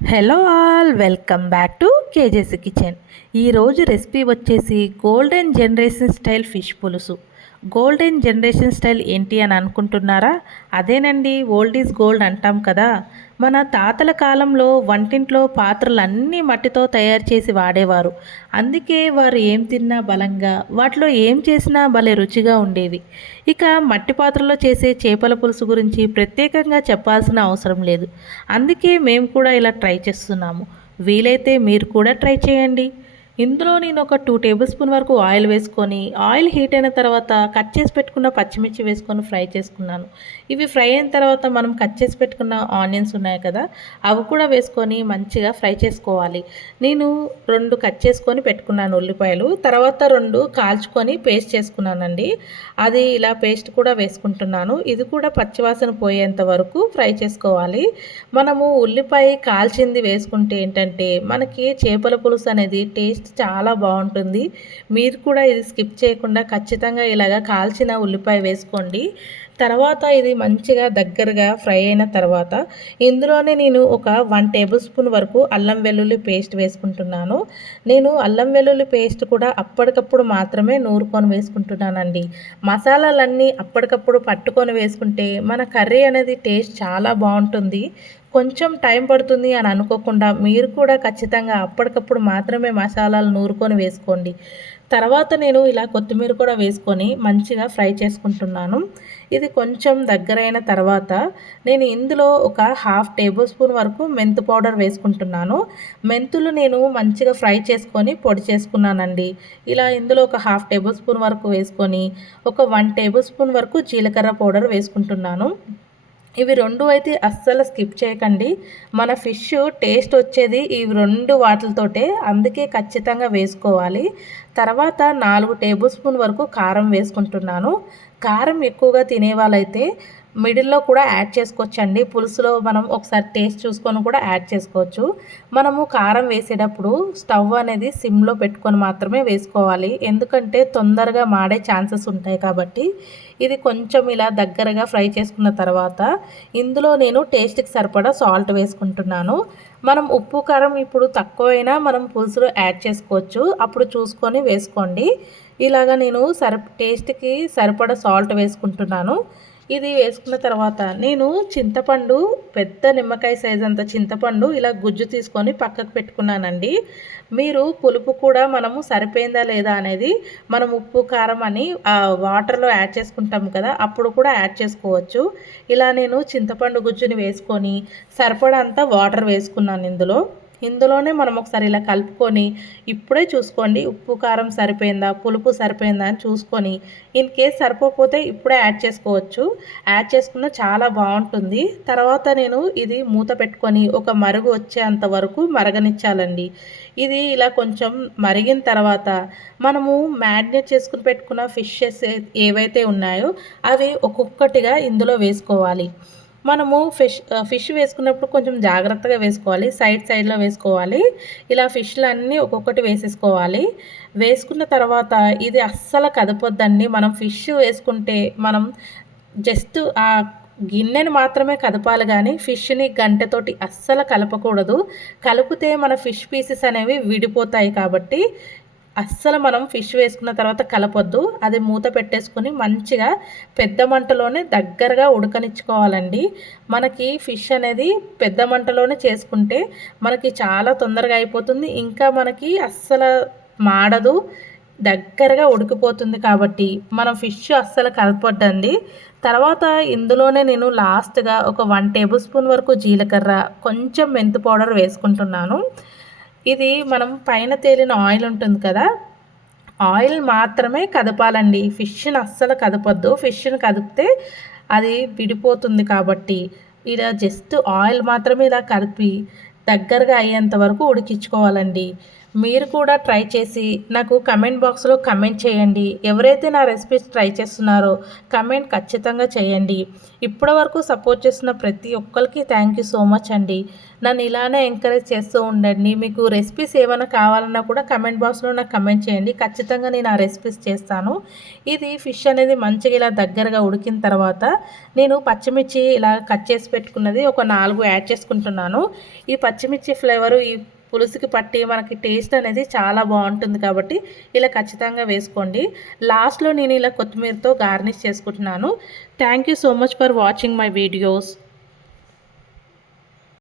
Hello all welcome back to kgs kitchen. ఈరోజు recipe వచ్చేసి golden generation style fish పులుసు. Golden generation style ఏంటి అని అనుకుంటున్నారా? అదేనండి ఓల్డ్ ఈజ్ గోల్డ్ అంటాం కదా. మన తాతల కాలంలో వంటింట్లో పాత్రలు అన్నీ మట్టితో తయారు చేసి వాడేవారు. అందుకే వారు ఏం తిన్నా బలంగా వాటిలో ఏం చేసినా భలే రుచిగా ఉండేవి. ఇక మట్టి పాత్రలో చేసే చేపల పులుసు గురించి ప్రత్యేకంగా చెప్పాల్సిన అవసరం లేదు. అందుకే మేము కూడా ఇలా ట్రై చేస్తున్నాము. వీలైతే మీరు కూడా ట్రై చేయండి. ఇందులో నేను ఒక టూ టేబుల్ స్పూన్ వరకు ఆయిల్ వేసుకొని ఆయిల్ హీట్ అయిన తర్వాత కట్ చేసి పెట్టుకున్న పచ్చిమిర్చి వేసుకొని ఫ్రై చేసుకున్నాను. ఇవి ఫ్రై అయిన తర్వాత మనం కట్ చేసి పెట్టుకున్న ఆనియన్స్ ఉన్నాయి కదా అవి కూడా వేసుకొని మంచిగా ఫ్రై చేసుకోవాలి. నేను రెండు కట్ చేసుకొని పెట్టుకున్నాను ఉల్లిపాయలు తర్వాత రెండు కాల్చుకొని పేస్ట్ చేసుకున్నానండి. అది ఇలా పేస్ట్ కూడా వేసుకుంటున్నాను. ఇది కూడా పచ్చివాసన పోయేంత వరకు ఫ్రై చేసుకోవాలి. మనము ఉల్లిపాయ కాల్చింది వేసుకుంటే ఏంటంటే మనకి చేపల పులుసు అనేది టేస్ట్ టేస్ట్ చాలా బాగుంటుంది. మీరు కూడా ఇది స్కిప్ చేయకుండా ఖచ్చితంగా ఇలాగ కాల్చిన ఉల్లిపాయ వేసుకోండి. తర్వాత ఇది మంచిగా దగ్గరగా ఫ్రై అయిన తర్వాత ఇందులోనే నేను ఒక వన్ టేబుల్ స్పూన్ వరకు అల్లం వెల్లుల్లి పేస్ట్ వేసుకుంటున్నాను. నేను అల్లం వెల్లుల్లి పేస్ట్ కూడా అప్పటికప్పుడు మాత్రమే నూరుకొని వేసుకుంటున్నానండి. మసాలాలన్నీ అప్పటికప్పుడు పట్టుకొని వేసుకుంటే మన కర్రీ అనేది టేస్ట్ చాలా బాగుంటుంది. కొంచెం టైం పడుతుంది అని అనుకోకుండా మీరు కూడా ఖచ్చితంగా అప్పటికప్పుడు మాత్రమే మసాలాలు నూరుకొని వేసుకోండి. తర్వాత నేను ఇలా కొత్తిమీర కూడా వేసుకొని మంచిగా ఫ్రై చేసుకుంటున్నాను. ఇది కొంచెం దగ్గరైన తర్వాత నేను ఇందులో ఒక హాఫ్ టేబుల్ స్పూన్ వరకు మెంతు పౌడర్ వేసుకుంటున్నాను. మెంతులు నేను మంచిగా ఫ్రై చేసుకొని పొడి చేసుకున్నానండి. ఇలా ఇందులో ఒక హాఫ్ టేబుల్ స్పూన్ వరకు వేసుకొని ఒక వన్ టేబుల్ స్పూన్ వరకు జీలకర్ర పౌడర్ వేసుకుంటున్నాను. ఇవి రెండు అయితే అస్సలు స్కిప్ చేయకండి. మన ఫిష్ టేస్ట్ వచ్చేది ఈ రెండు వాటితోటే అందుకే ఖచ్చితంగా వేసుకోవాలి. తర్వాత నాలుగు టేబుల్ స్పూన్ వరకు కారం వేసుకుంటున్నాను. కారం ఎక్కువగా తినే వాళ్ళైతే మిడిల్లో కూడా యాడ్ చేసుకోవచ్చు అండి పులుసులో మనం ఒకసారి టేస్ట్ చూసుకొని కూడా యాడ్ చేసుకోవచ్చు. మనము కారం వేసేటప్పుడు స్టవ్ అనేది సిమ్లో పెట్టుకొని మాత్రమే వేసుకోవాలి. ఎందుకంటే తొందరగా మాడే ఛాన్సెస్ ఉంటాయి కాబట్టి ఇది కొంచెం ఇలా దగ్గరగా ఫ్రై చేసుకున్న తర్వాత ఇందులో నేను టేస్ట్కి సరిపడా సాల్ట్ వేసుకుంటున్నాను. మనం ఉప్పు కారం ఇప్పుడు తక్కువైనా మనం పులుసులో యాడ్ చేసుకోవచ్చు. అప్పుడు చూసుకొని వేసుకోండి. ఇలాగా నేను సరి టేస్ట్కి సరిపడా సాల్ట్ వేసుకుంటున్నాను. ఇది వేసుకున్న తర్వాత నేను చింతపండు పెద్ద నిమ్మకాయ సైజ్ అంత చింతపండు ఇలా గుజ్జు తీసుకొని పక్కకు పెట్టుకున్నానండి. మీరు పులుపు కూడా మనము సరిపోయిందా లేదా అనేది మనం ఉప్పు కారం అని వాటర్లో యాడ్ చేసుకుంటాం కదా అప్పుడు కూడా యాడ్ చేసుకోవచ్చు. ఇలా నేను చింతపండు గుజ్జుని వేసుకొని సరిపడంతా వాటర్ వేసుకున్నాను ఇందులో. ఇందులోనే మనం ఒకసారి ఇలా కలుపుకొని ఇప్పుడే చూసుకోండి. ఉప్పు కారం సరిపోయిందా? పులుపు సరిపోయిందా అని చూసుకొని ఇన్ కేస్ సరిపోతే ఇప్పుడే యాడ్ చేసుకోవచ్చు. యాడ్ చేసుకున్న చాలా బాగుంటుంది. తర్వాత నేను ఇది మూత పెట్టుకొని ఒక మరుగు వచ్చేంత వరకు మరగనిచ్చాలండి. ఇది ఇలా కొంచెం మరిగిన తర్వాత మనము మ్యారినేట్ చేసుకుని పెట్టుకున్న ఫిషెస్ ఏవైతే ఉన్నాయో అవి ఒక్కొక్కటిగా ఇందులో వేసుకోవాలి. మనము ఫిష్ ఫిష్ వేసుకున్నప్పుడు కొంచెం జాగ్రత్తగా వేసుకోవాలి. సైడ్ సైడ్లో వేసుకోవాలి. ఇలా ఫిష్లన్నీ ఒక్కొక్కటి వేసేసుకోవాలి. వేసుకున్న తర్వాత ఇది అస్సలు కదపొద్దండి. మనం ఫిష్ వేసుకుంటే మనం జస్ట్ ఆ గిన్నెని మాత్రమే కదపాలి కానీ ఫిష్ని గంటతోటి అస్సలు కలపకూడదు. కలిపితే మన ఫిష్ పీసెస్ అనేవి విడిపోతాయి కాబట్టి అస్సలు మనం ఫిష్ వేసుకున్న తర్వాత కలపొద్దు. అది మూత పెట్టేసుకొని మంచిగా పెద్ద మంటలోనే దగ్గరగా ఉడకనిచ్చుకోవాలండి. మనకి ఫిష్ అనేది పెద్ద మంటలోనే చేసుకుంటే మనకి చాలా తొందరగా అయిపోతుంది. ఇంకా మనకి అస్సలు మాడదు. దగ్గరగా ఉడికిపోతుంది కాబట్టి మనం ఫిష్ అస్సలు కలపొద్దండి. తర్వాత ఇందులోనే నేను లాస్ట్గా ఒక వన్ టేబుల్ స్పూన్ వరకు జీలకర్ర కొంచెం మెంతు పౌడర్ వేసుకుంటున్నాను. ఇది మనం పైన తేలిన ఆయిల్ ఉంటుంది కదా ఆయిల్ మాత్రమే కదపాలండి. ఫిష్ని అస్సలు కదపొద్దు. ఫిష్ని కదిపితే అది విడిపోతుంది కాబట్టి ఇలా జస్ట్ ఆయిల్ మాత్రమే ఇలా కలిపి దగ్గరగా అయ్యేంత వరకు ఉడికించుకోవాలండి. మీరు కూడా ట్రై చేసి నాకు కమెంట్ బాక్స్లో కమెంట్ చేయండి. ఎవరైతే నా రెసిపీస్ ట్రై చేస్తున్నారో కమెంట్ ఖచ్చితంగా చేయండి. ఇప్పటి వరకు సపోర్ట్ చేస్తున్న ప్రతి ఒక్కరికి థ్యాంక్ యూ సో మచ్ అండి. నన్ను ఇలానే ఎంకరేజ్ చేస్తూ ఉండండి. మీకు రెసిపీస్ ఏమైనా కావాలన్నా కూడా కమెంట్ బాక్స్లో నాకు కమెంట్ చేయండి. ఖచ్చితంగా నేను ఆ రెసిపీస్ చేస్తాను. ఇది ఫిష్ అనేది మంచిగా ఇలా దగ్గరగా ఉడికిన తర్వాత నేను పచ్చిమిర్చి ఇలా కట్ చేసి పెట్టుకున్నది ఒక నాలుగు యాడ్ చేసుకుంటున్నాను. ఈ పచ్చిమిర్చి ఫ్లేవరు ఈ పులుసుకి పట్టి మనకి టేస్ట్ అనేది చాలా బాగుంటుంది కాబట్టి ఇలా ఖచ్చితంగా వేసుకోండి. లాస్ట్లో నేను ఇలా కొత్తిమీరతో గార్నిష్ చేసుకుంటున్నాను. Thank you so much for watching my videos